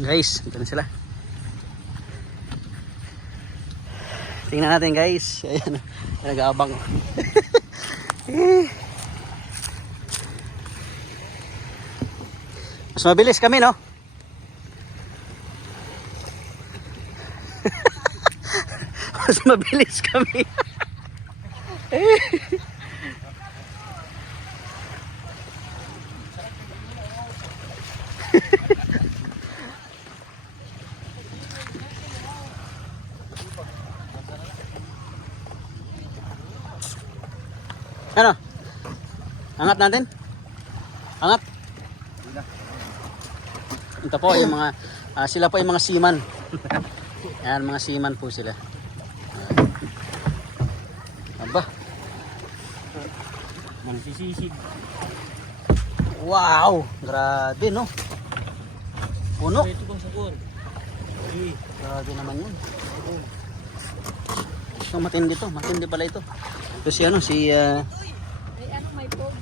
Guys, ito na sila. Tingnan natin guys. Ayan, nag-aabang. Mas mabilis kami, no? Mas mabilis kami. Ano? Angat natin? Angat? Ito po yung mga sila po yung mga seaman. Ayan, mga seaman po sila. Aba. Magsisisig. Wow, grabe no. Puno. Ito pang sakur. Grabe naman yun. Ito matindi to, matindi pala ito. Ito si ano, si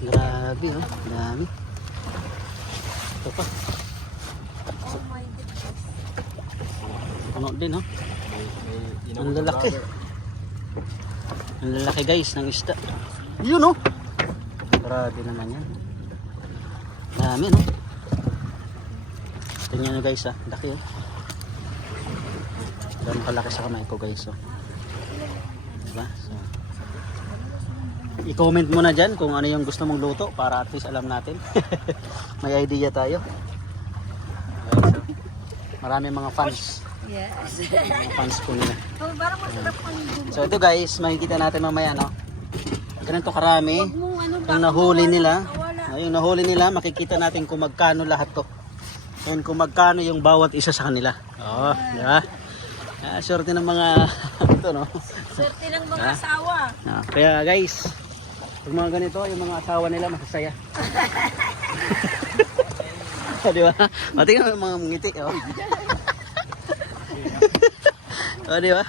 grabe no, dami. Ito pa. Puno din no. Ang lalaki. Ang lalaki guys ng isda. Yun no. Grabe naman yan. Dami no. Tingnan nyo guys laki oh. Ganun kalaki sa kamay ko guys oh. Diba? So, i-comment mo na dyan kung ano yung gusto mong luto para at least alam natin. May idea tayo. Okay, so, marami mga fans. Yes. Mga fans po nila. Oh, parang masarap ang So ito guys, makikita natin mamaya no. Ganito karami. Huwag mong ano ba? Yung nahuli nila. Wala. Yung nahuli nila, makikita natin kung magkano lahat to. And kung magkano yung bawat isa sa kanila. Oh, di ba? Swerte ng mga ito no. Swerte ng mga asawa. Kaya guys, pag mga ganito, yung mga asawa nila masasaya. Di ba? Pati nga mga ngiti. Oh. Oh, di ba?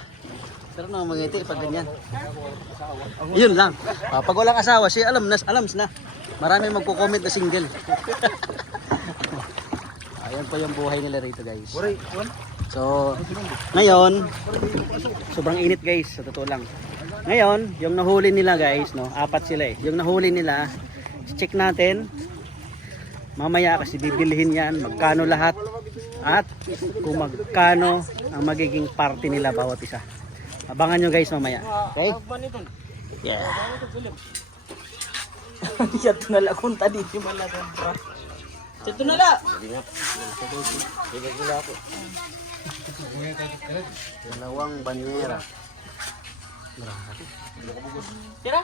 Pero nang mangiti pag ganyan. Yun lang. Pag walang asawa, siya alam na. Marami magko-comment na single. Ayan po yung buhay nila rito, guys. So, ngayon, sobrang init, guys, sa totoo lang. Ngayon, yung nahuli nila, guys, no, 4 sila eh. Yung nahuli nila, check natin. Mamaya kasi bibilihin yan, magkano lahat at kung magkano ang magiging party nila bawat isa. Abangan nyo guys mamaya. Okay? Yeah. Ito na lang kung tadi yung malagang bra. Ito na lang. Dalawang banyera. Tira?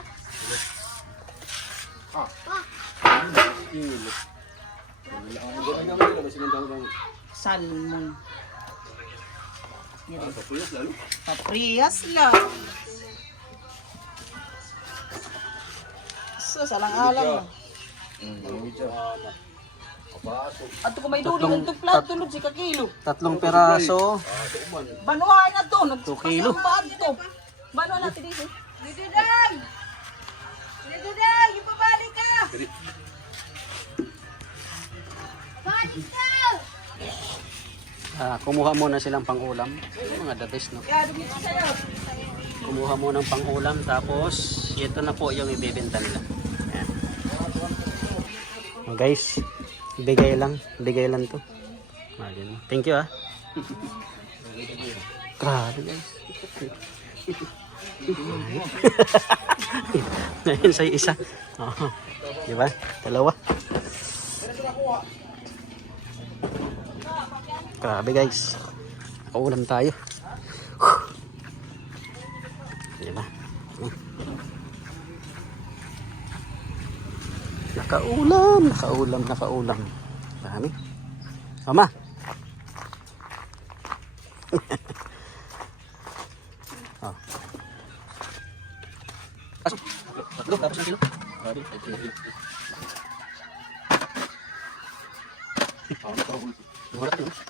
Salmon. Papriyas lang. So, salang-alang. Ato ko may duli ng tuplat tulog si kakilo. 3 peraso. Banuhay na to. 2 kilo. Banuhay na tidisi. Didudang! Didudang! Ipabalik ka! Balik ka! Kumuha muna silang pang-ulam. Mga the best, no? Kumuha muna ng pang-ulam. Tapos, ito na po yung ibibenta nila. Ayan. Oh, guys, bigay lang. Bigay lang to. Thank you, Grabe, guys. Ngayon sa isa. Oh, diba? 2. Grabe guys. Paulam tayo. Diba? Nakaulam. Dami. Mama. Oh. Tapos ng kilo.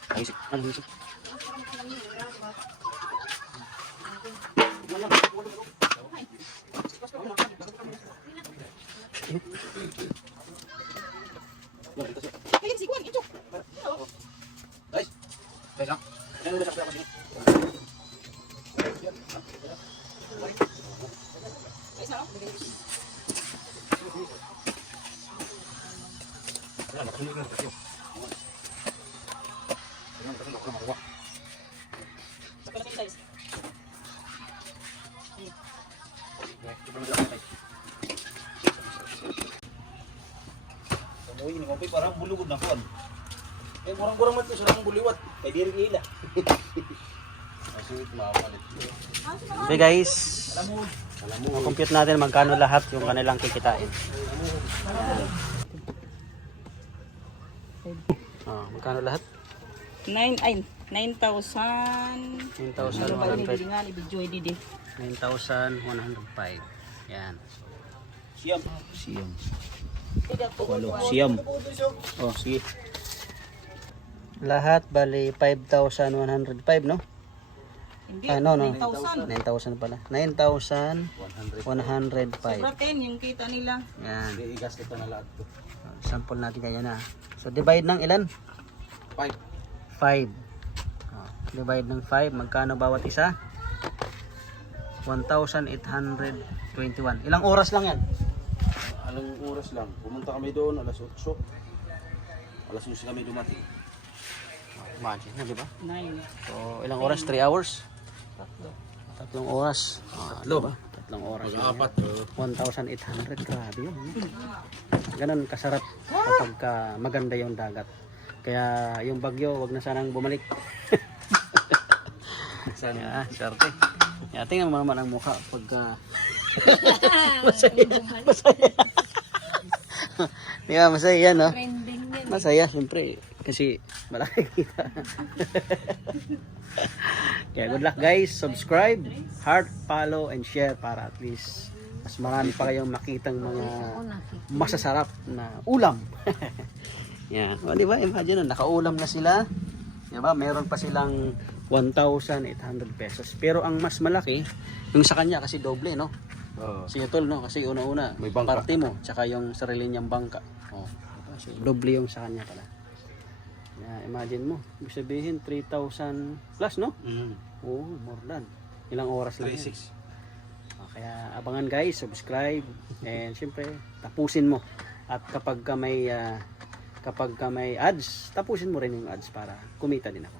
Guys. Uy, ini kopi parang bulugod na kon. Eh, murang-murang man ito, sarang buliwat. Kay diri ila. Okay guys, compute natin magkano lahat yung kanilang kikitain. Magkano lahat? 9,000. 9,100. 9,105. Yan. Siyam. Siyam. Oh, sige. Lahat bali 5,105, no? Hindi, No. 9,000. 9,000 pala. 9,105. Sobra 10 yung kita nila. Yan. Iigas ito na lahat to. Sample natin kaya na. So divide ng ilan? 5. Divide ng 5. Magkano bawat isa? 1,821. Ilang oras lang yan? Anong oras lang? Pumunta kami doon, alas 8. Alas 11 kami dumating. Imagine na, di ba? 9. So, ilang oras? 3 hours? Tatlo. 3 oras. Diba? 3 oras. Mag-apat. 1,800. Grabe yun. Ganun kasarap kapag maganda yung dagat. Kaya yung bagyo, wag na sanang bumalik. Sana. Swerte. Tingnan mo naman ang mukha pag masaya. Yeah, masaya, no? Trending yan. Masaya, siyempre. Kasi malaki kita. Kaya good luck guys. Subscribe, heart, follow, and share para at least mas marami pa kayong makitang mga masasarap na ulam. Yan. O, di ba? Imagine, nakaulam na sila. Di ba? Meron pa silang 1,800 pesos. Pero ang mas malaki, yung sa kanya kasi doble, no? Si Tol, no? Kasi una-una, May bangka. parte mo, tsaka yung sarili niyang bangka. Oh. So, doble yung sa kanya pala. Yeah, imagine mo, ibig sabihin 3,000 plus, no? Oo, more than. Ilang oras lang yan. 3-6. Kaya abangan guys, subscribe, and syempre, tapusin mo. At kapag ka may ads, tapusin mo rin yung ads para kumita din ako.